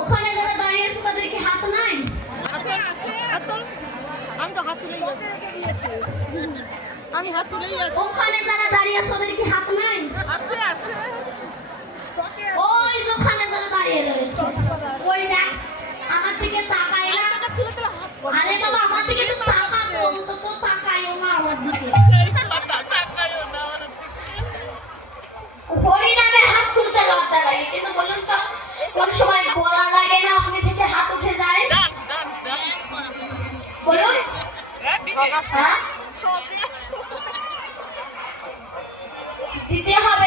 ওখানে যারা দাঁড়িয়ে আছে তাদের কি হাত নাই? আমি তো হাত তুলেই আছি। আমি হাত তুলেই আছি। ওখানে যারা দাঁড়িয়ে আছে তাদের কি হাত নাই? আছে আছে। ওই ওখানে যারা দাঁড়িয়ে রয়েছে ওই দেখ আমার দিকে তাকায় না। আরে বাবা আমার দিকে তো তাকাও, অন্তত তাকায়ও না আমার দিকে। হরি নামে হাত তুলতে লজ্জা লাগে, কিন্তু বলুন তো কোন সময় বলা লাগে না আপনি থেকে হাত উঠে যায়? বলুন দিতে হবে।